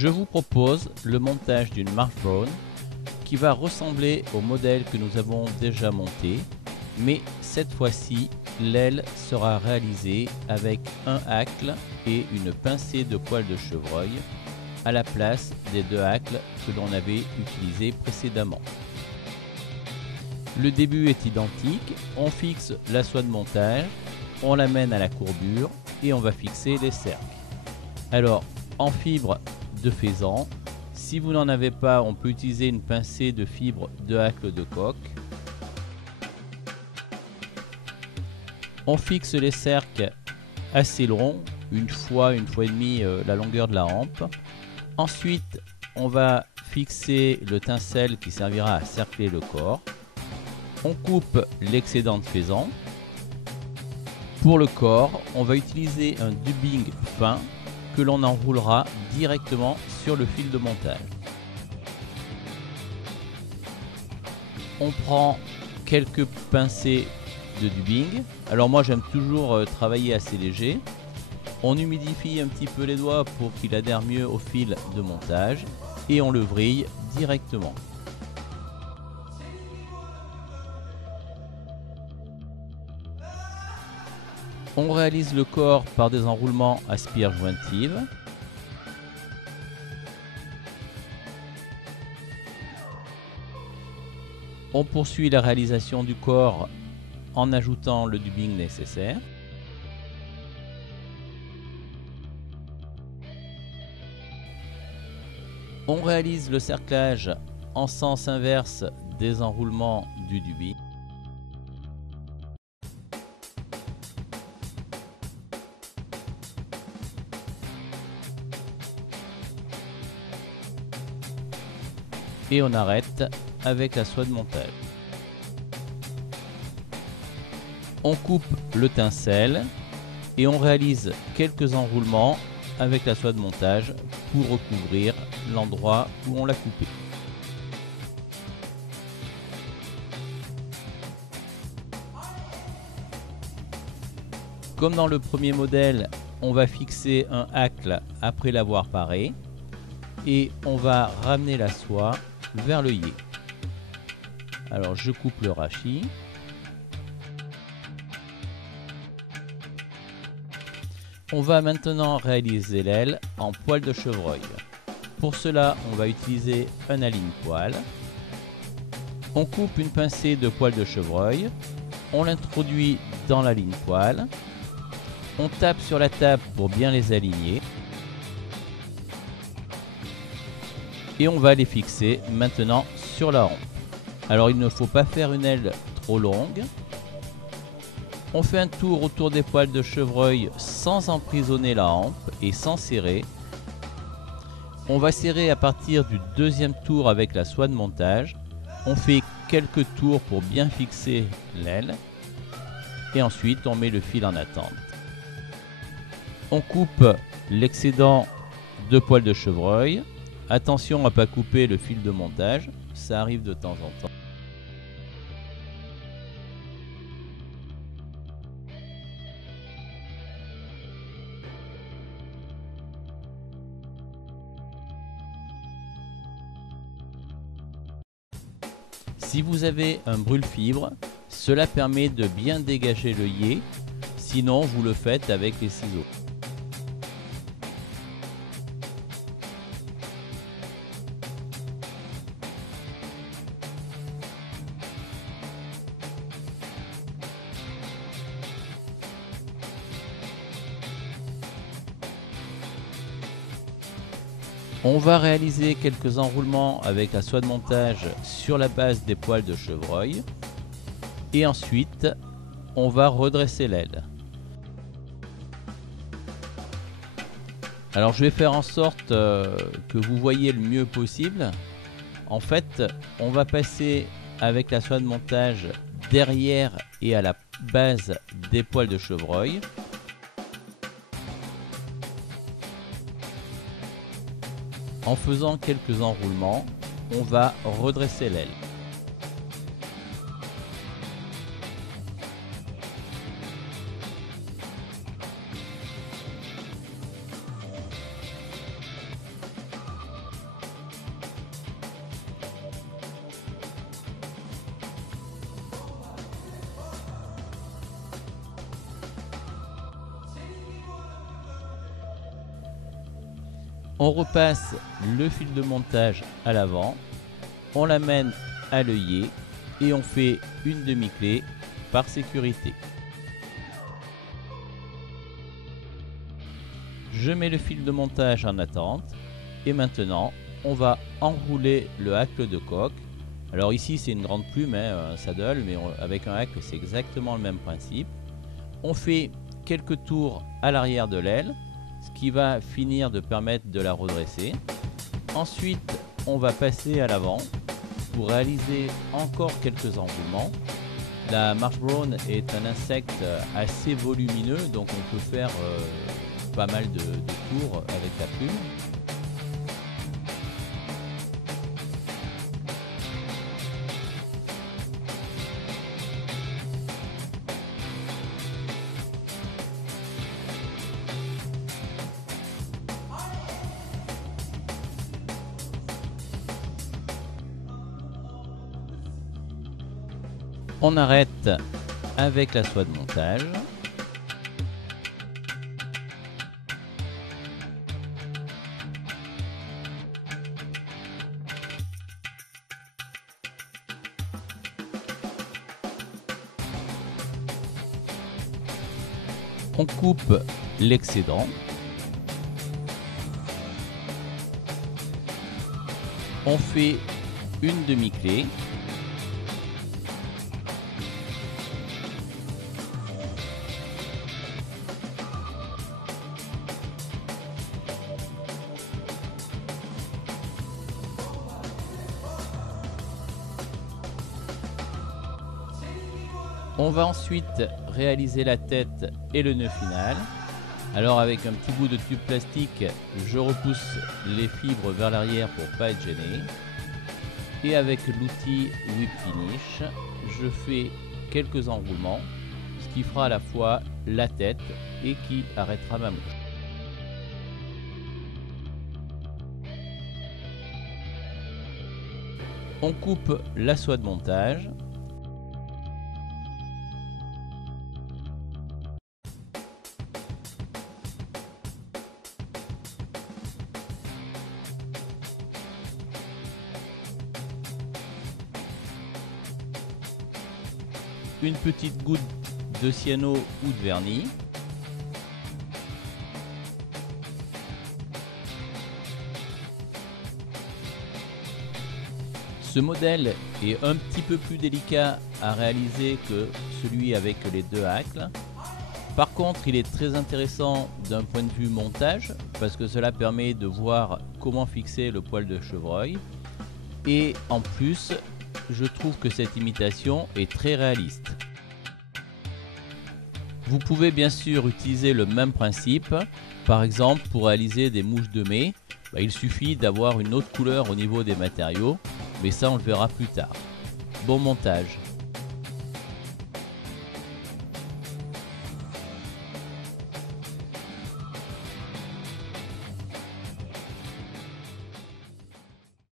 Je vous propose le montage d'une marche Brown qui va ressembler au modèle que nous avons déjà monté, mais cette fois-ci l'aile sera réalisée avec un hacle et une pincée de poils de chevreuil à la place des deux hacles que l'on avait utilisés précédemment. Le début est identique, on fixe la soie de montage, on l'amène à la courbure et on va fixer les cercles. Alors en fibre de faisan, si vous n'en avez pas, on peut utiliser une pincée de fibre de hacle de coq. On fixe les cercles assez longs, une fois et demie la longueur de la hampe. Ensuite, on va fixer le tinsel qui servira à cercler le corps. On coupe l'excédent de faisan. Pour le corps, on va utiliser un dubbing fin que l'on enroulera directement sur le fil de montage. On prend quelques pincées de dubbing. Alors moi j'aime toujours travailler assez léger. On humidifie un petit peu les doigts pour qu'il adhère mieux au fil de montage et on le vrille directement. On réalise le corps par des enroulements à spire jointive. On poursuit la réalisation du corps en ajoutant le dubbing nécessaire. On réalise le cerclage en sens inverse des enroulements du dubbing. Et on arrête avec la soie de montage. On coupe le tinsel et on réalise quelques enroulements avec la soie de montage pour recouvrir l'endroit où on l'a coupé. Comme dans le premier modèle, on va fixer un hacle après l'avoir paré et on va ramener la soie vers l'œillet. Alors je coupe le rachis. On va maintenant réaliser l'aile en poil de chevreuil. Pour cela, on va utiliser un aligne-poil. On coupe une pincée de poil de chevreuil. On l'introduit dans la ligne-poil. On tape sur la table pour bien les aligner. Et on va les fixer maintenant sur la hampe. Alors il ne faut pas faire une aile trop longue. On fait un tour autour des poils de chevreuil sans emprisonner la hampe et sans serrer. On va serrer à partir du deuxième tour avec la soie de montage. On fait quelques tours pour bien fixer l'aile. Et ensuite on met le fil en attente. On coupe l'excédent de poils de chevreuil. Attention à ne pas couper le fil de montage, ça arrive de temps en temps. Si vous avez un brûle-fibre, cela permet de bien dégager l'œillet, sinon vous le faites avec les ciseaux. On va réaliser quelques enroulements avec la soie de montage sur la base des poils de chevreuil et ensuite on va redresser l'aile. Alors je vais faire en sorte que vous voyez le mieux possible. En fait, on va passer avec la soie de montage derrière et à la base des poils de chevreuil. En faisant quelques enroulements, on va redresser l'aile. On repasse le fil de montage à l'avant, on l'amène à l'œillet et on fait une demi-clé par sécurité. Je mets le fil de montage en attente et maintenant on va enrouler le hacle de coque. Alors ici c'est une grande plume, un saddle, mais avec un hacle c'est exactement le même principe. On fait quelques tours à l'arrière de l'aile, ce qui va finir de permettre de la redresser. Ensuite on va passer à l'avant pour réaliser encore quelques enroulements. La marsh brown est un insecte assez volumineux, donc on peut faire pas mal de tours avec la plume. On arrête avec la soie de montage. On coupe l'excédent. On fait une demi-clé. On va ensuite réaliser la tête et le nœud final. Alors avec un petit bout de tube plastique, je repousse les fibres vers l'arrière pour pas être gêné. Et avec l'outil Whip Finish, je fais quelques enroulements, ce qui fera à la fois la tête et qui arrêtera ma mouche. On coupe la soie de montage. Une petite goutte de cyano ou de vernis. Ce modèle est un petit peu plus délicat à réaliser que celui avec les deux hacles. Par contre, il est très intéressant d'un point de vue montage parce que cela permet de voir comment fixer le poil de chevreuil. Et en plus, je trouve que cette imitation est très réaliste. Vous pouvez bien sûr utiliser le même principe. Par exemple, pour réaliser des mouches de mai, il suffit d'avoir une autre couleur au niveau des matériaux, mais ça on le verra plus tard. Bon montage!